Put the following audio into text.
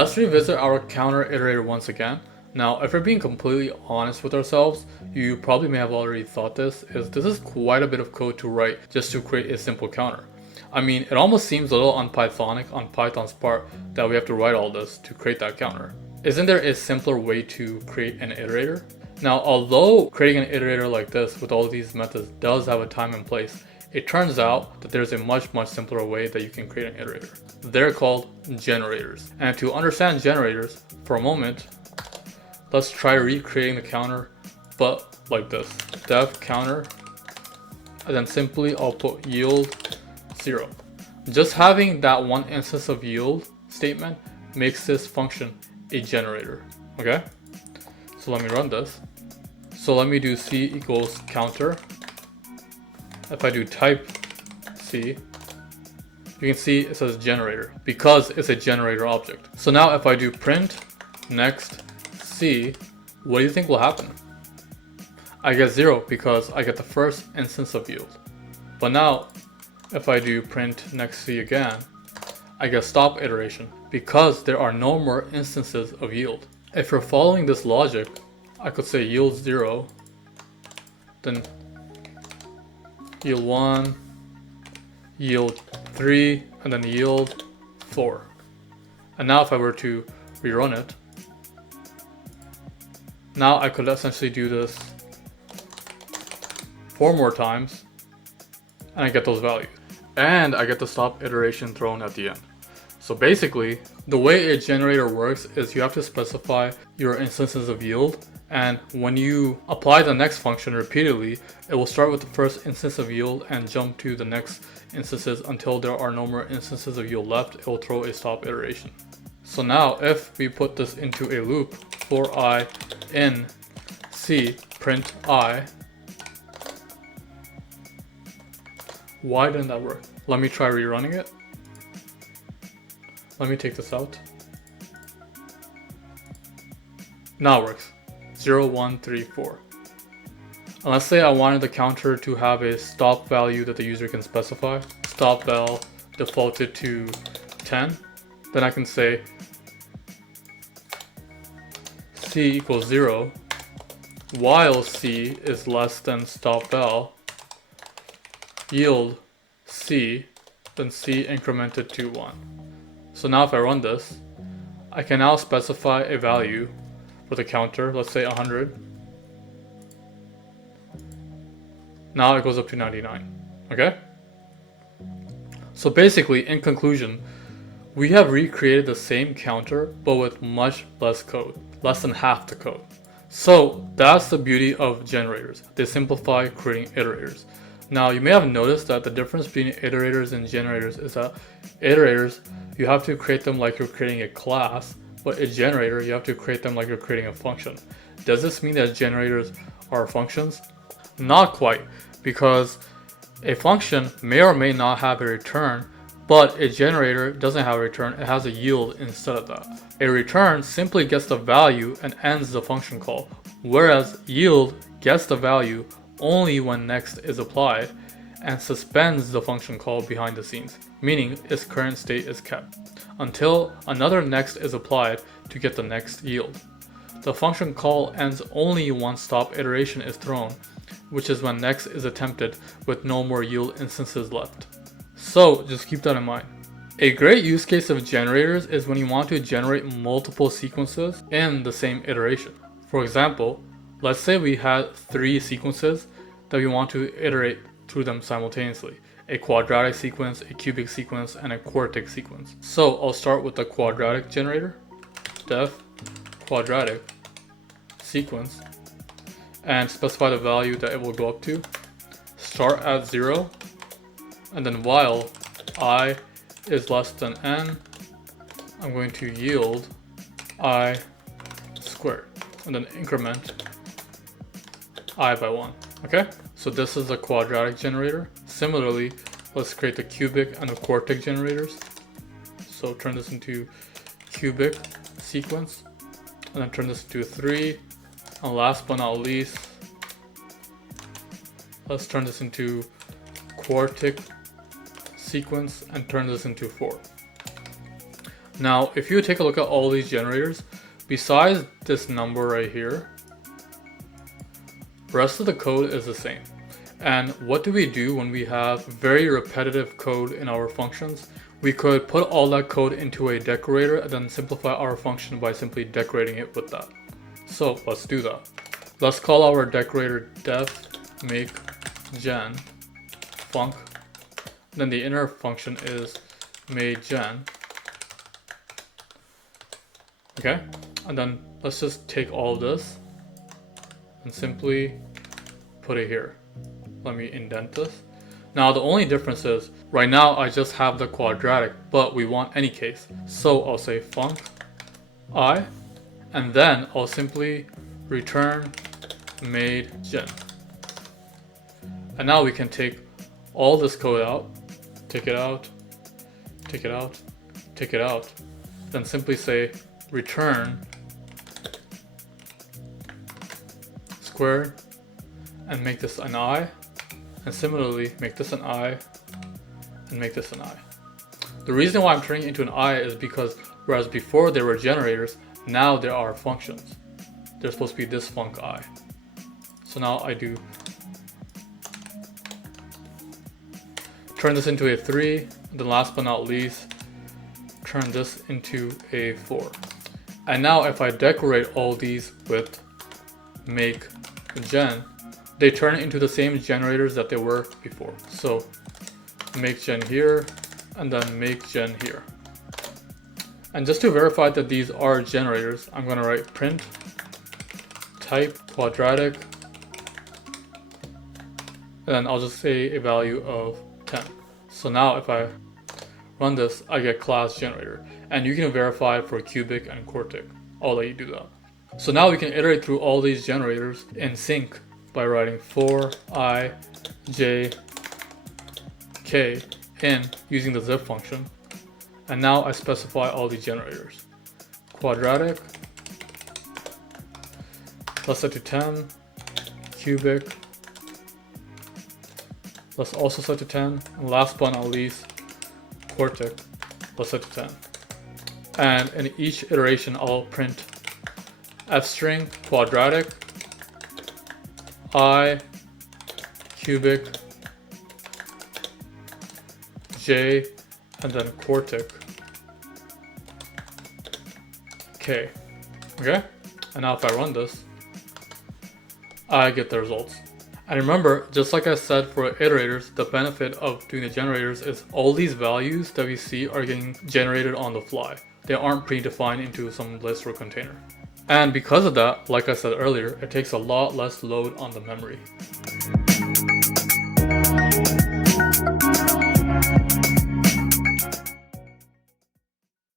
Let's revisit our counter iterator once again. Now, if we're being completely honest with ourselves, you probably may have already thought this is quite a bit of code to write just to create a simple counter. I mean, it almost seems a little unPythonic on Python's part that we have to write all this to create that counter. Isn't there a simpler way to create an iterator? Now, although creating an iterator like this with all these methods does have a time and place, it turns out that there's a much simpler way that you can create an iterator. They're called generators. And to understand generators for a moment, let's try recreating the counter, but like this. Def counter, and then simply I'll put yield 0. Just having that one instance of yield statement makes this function a generator, okay? So let me run this. So let me do c equals counter. If I do type c, you can see it says generator because it's a generator object. So now if I do print next c, what do you think will happen? I get 0 because I get the first instance of yield. But now if I do print next c again, I get stop iteration because there are no more instances of yield. If you're following this logic, I could say yield 0, then yield 1, yield 3, and then yield 4. And now if I were to rerun it, now I could essentially do this 4 more times, and I get those values. And I get the stop iteration thrown at the end. So basically, the way a generator works is you have to specify your instances of yield, and when you apply the next function repeatedly, it will start with the first instance of yield and jump to the next instances until there are no more instances of yield left. It will throw a stop iteration. So now if we put this into a loop, for I in c print I, why didn't that work? Let me try rerunning it. Let me take this out. Now it works. 0, 1, 3, 4. And let's say I wanted the counter to have a stop value that the user can specify. Stop val defaulted to 10. Then I can say c equals 0 while c is less than stop val, yield c, then c incremented to 1. So now if I run this, I can now specify a value for the counter, let's say 100. Now it goes up to 99, okay? So basically, in conclusion, we have recreated the same counter, but with much less code, less than half the code. So that's the beauty of generators. They simplify creating iterators. Now you may have noticed that the difference between iterators and generators is that iterators, you have to create them like you're creating a class, but a generator, you have to create them like you're creating a function. Does this mean that generators are functions? Not quite, because a function may or may not have a return, but a generator doesn't have a return, it has a yield instead of that. A return simply gets the value and ends the function call, whereas yield gets the value only when next is applied and suspends the function call behind the scenes, meaning its current state is kept until another next is applied to get the next yield. The function call ends only once stop iteration is thrown, which is when next is attempted with no more yield instances left. So just keep that in mind. A great use case of generators is when you want to generate multiple sequences in the same iteration. For example, let's say we had 3 sequences that we want to iterate through them simultaneously. A quadratic sequence, a cubic sequence, and a quartic sequence. So I'll start with the quadratic generator, def quadratic sequence, and specify the value that it will go up to. Start at 0, and then while I is less than n, I'm going to yield I squared, and then increment I by 1. Okay, so this is the quadratic generator. Similarly, let's create the cubic and the quartic generators. So turn this into cubic sequence, and then turn this into 3. And last but not least, let's turn this into quartic sequence and turn this into 4. Now, if you take a look at all these generators, besides this number right here, the rest of the code is the same. And what do we do when we have very repetitive code in our functions? We could put all that code into a decorator and then simplify our function by simply decorating it with that. So let's do that. Let's call our decorator def make gen func. Then the inner function is made gen. Okay, and then let's just take all this and simply put it here. Let me indent this. Now the only difference is right now I just have the quadratic, but we want any case. So I'll say func I, and then I'll simply return made gen. And now we can take all this code out, take it out, take it out, take it out, then simply say return squared and make this an I, and similarly make this an I and make this an I. The reason why I'm turning it into an I is because whereas before there were generators, now there are functions. There's supposed to be this func I. So now I do turn this into a 3, and then last but not least, turn this into a 4. And now if I decorate all these with make gen, they turn into the same generators that they were before. So make gen here, and then make gen here. And just to verify that these are generators, I'm going to write print type quadratic, and then I'll just say a value of 10. So now if I run this, I get class generator. And you can verify for cubic and quartic. I'll let you do that. So now we can iterate through all these generators in sync by writing for I, j, k in using the zip function. And now I specify all these generators. Quadratic, let's set to 10, cubic, let's also set to 10, and last but not least, quartic, let's set to 10. And in each iteration, I'll print f string quadratic, I, cubic, j, and then quartic, k. Okay? And now if I run this, I get the results. And remember, just like I said for iterators, the benefit of doing the generators is all these values that we see are getting generated on the fly. They aren't predefined into some list or container. And because of that, like I said earlier, it takes a lot less load on the memory.